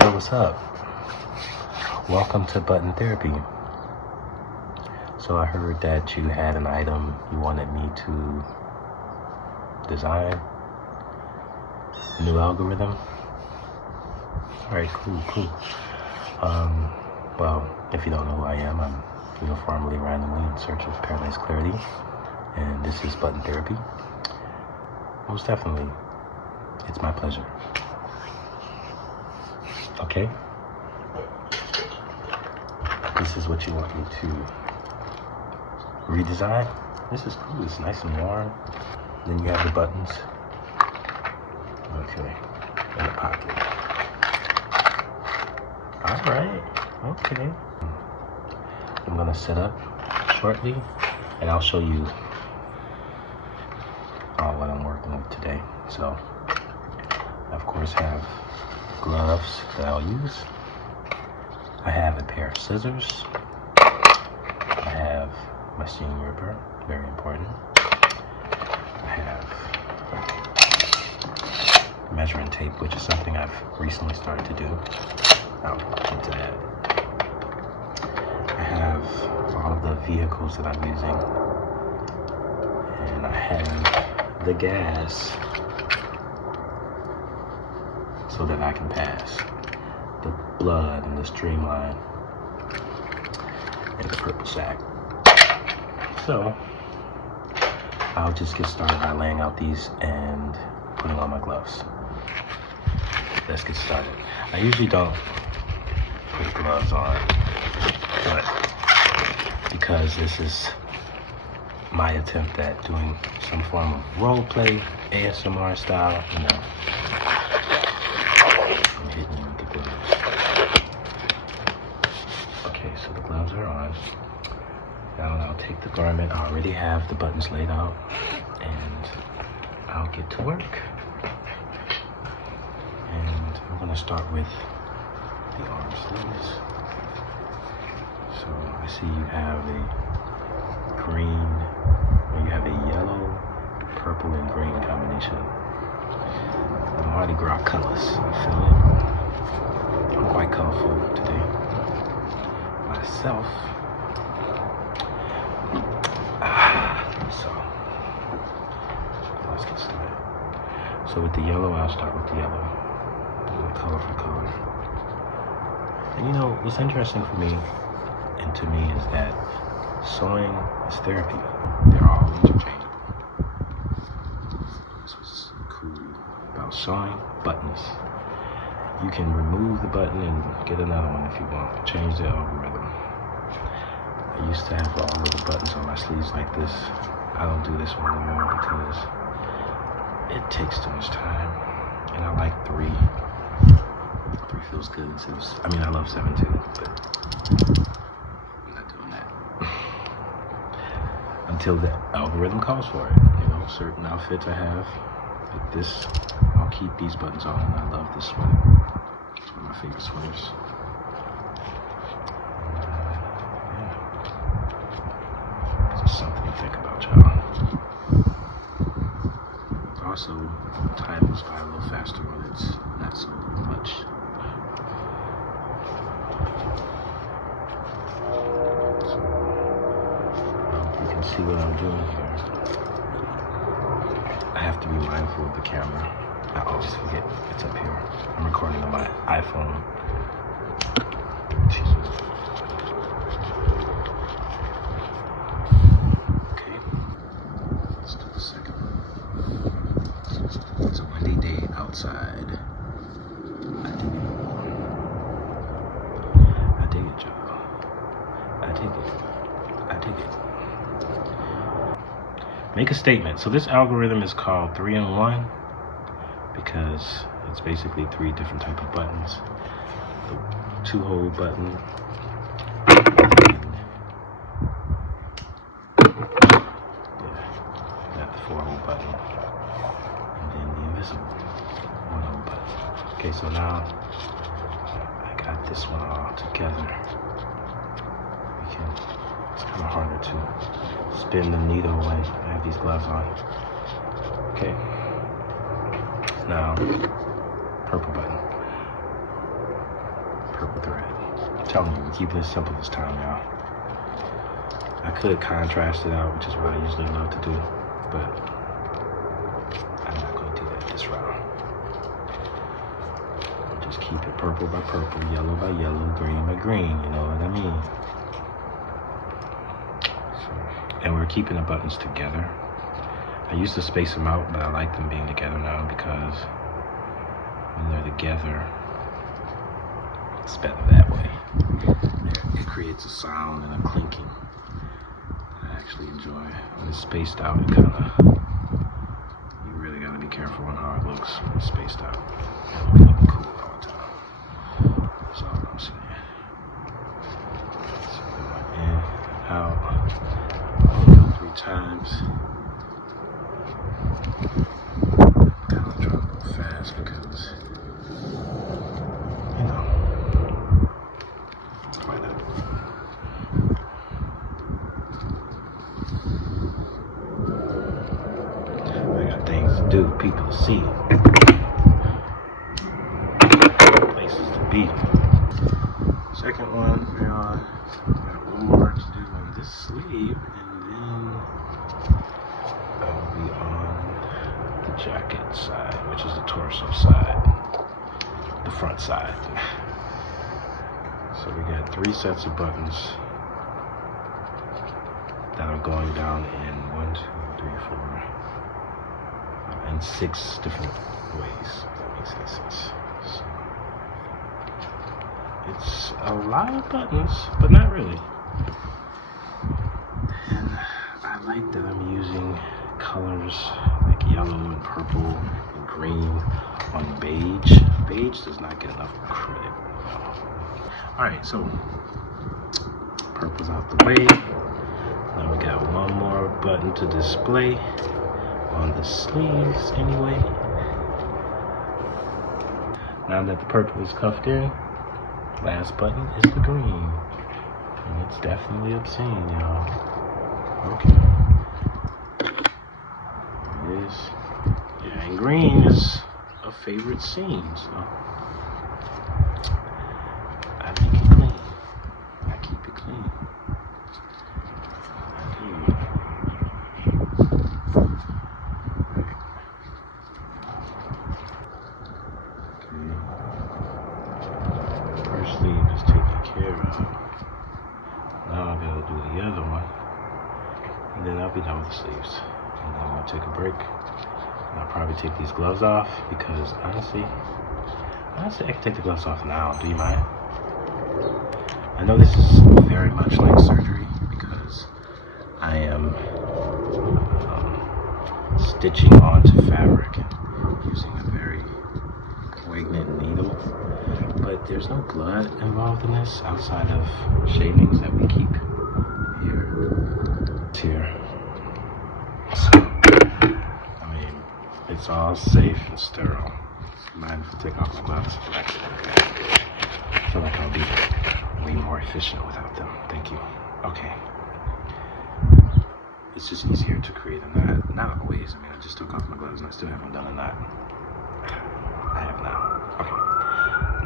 Yo, what's up? Welcome to Button Therapy. So I heard that you had an item you wanted me to design, a new algorithm. Alright, cool. Well, if you don't know who I am, I'm uniformly randomly in search of paradise clarity, and this is Button Therapy. Most definitely, it's my pleasure. Okay? This is what you want me to redesign. This is cool, it's nice and warm. Then you have the buttons. Okay, in the pocket. Alright, okay. I'm gonna set up shortly and I'll show you what I'm working with today. So, I of course have gloves that I'll use. I have a pair of scissors. I have my seam ripper, very important. I have measuring tape, which is something I've recently started to do. I'll get into that. I have all of the vehicles that I'm using. And I have the gas so that I can pass. The blood and the streamline and the purple sack. So I'll just get started by laying out these and putting on my gloves. Let's get started. I usually don't put gloves on, but because this is my attempt at doing some form of role play, ASMR style, I'm hitting you with the gloves. Okay, so the gloves are on. Now I'll take the garment. I already have the buttons laid out, and I'll get to work. And I'm gonna start with the arm sleeves. So I see you have a green, or you have a yellow, purple, and green combination. The Mardi Gras colors, I feel it. I'm quite colorful today. Myself. So, let's get started. So with the yellow, I'll start with the yellow. Color for color. And you know, what's interesting for me, and to me, is that sewing is therapy. They're all interchangeable. That's what's cool about sewing buttons. You can remove the button and get another one if you want. Change the algorithm. I used to have all of the buttons on my sleeves like this. I don't do this one anymore because it takes too much time. And I like 3. 3 feels good. I love 7 too, but I'm not doing that. Until the algorithm calls for it. You know, certain outfits I have, like this, I'll keep these buttons on. I love this sweater. It's one of my favorite sweaters. Just something to think about, y'all. Also, time goes by a little faster when it's not so much. So, you can see what I'm doing here. I have to be mindful of the camera. I always forget it's up here. I'm recording on my iPhone 13. Okay, let's do the second one. It's a windy day outside. I dig it, y'all. I dig it. Make a statement. So this algorithm is called 3-in-1 because it's basically 3 different type of buttons. The 2-hole button, the 4-hole button, and then the invisible 1-hole button. Okay, so now I got this one all together. It's kind of harder to spin the needle when I have these gloves on. Okay. Now, purple button. telling you, we're keeping it simple this time, y'all. I could contrast it out, which is what I usually love to do, but I'm not going to do that this round. I'll just keep it purple by purple, yellow by yellow, green by green, you know what I mean? So, and we're keeping the buttons together. I used to space them out, but I like them being together now because when they're together, it's better that way. It creates a sound and a clinking. I actually enjoy when it's spaced out. It kind of, you really got to be careful on how it looks when it's spaced out. It'll be looking cool all the time. That's all I'm saying. So we went in, out. I'll go 3 times. Kind of try to go fast because, you know, why not? I got things to do, people to see, places to be. Second one, we got one more to do on this sleeve, and then I'll be on the jacket side, which is the torso side, the front side. So we got 3 sets of buttons that are going down in 1, 2, 3, 4, in 6 different ways, if that makes any sense. So it's a lot of buttons, but not really. And I like that I'm using colors like yellow and purple and green on beige. Beige does not get enough credit. Alright, so purple's out the way. Now we got one more button to display on the sleeves anyway. Now that the purple is cuffed in, last button is the green. And it's definitely obscene, y'all. Okay. There it is. Yeah, and green is a favorite scene, so I make it clean. I keep it clean. First sleeve is taken care of. Now I gotta do the other one, and then I'll be done with the sleeves. And then I'll take a break. And I'll probably take these gloves off because honestly, I can take the gloves off now. Do you mind? I know this is very much like surgery because I am stitching onto fabric using a very poignant needle, but there's no blood involved in this outside of shavings that we keep here. So, I mean, it's all safe and sterile. Mind if I take off my gloves? Okay. I feel like I'll be way more efficient without them. Thank you. Okay. It's just easier to create a knot. Not always. I mean, I just took off my gloves and I still haven't done a knot. I have now. Okay.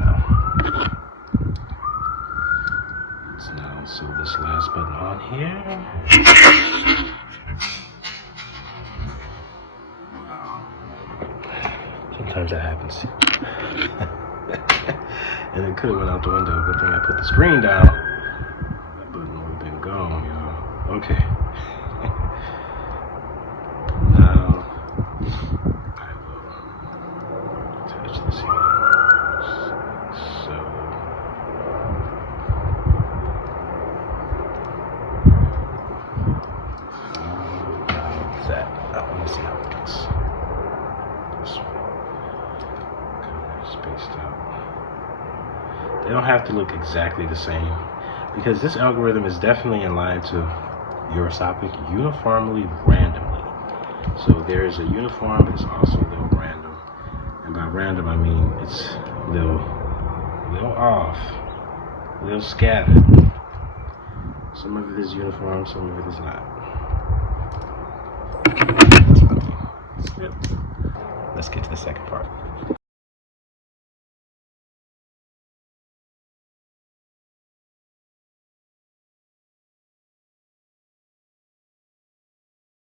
Now, let's now sew this last button on here. Wow. Sometimes that happens. And it could have went out the window. Good thing I put the screen down. That button would have been gone, y'all. Okay. Now, I will attach this here. So, how's that? I want to see how it looks. This one. Kind of spaced out. They don't have to look exactly the same because this algorithm is definitely in line to Eurosopic uniformly randomly. So there's a uniform, but it's also a little random. And by random, I mean it's a little off, a little scattered. Some of it is uniform, some of it is not. Let's get to the second part.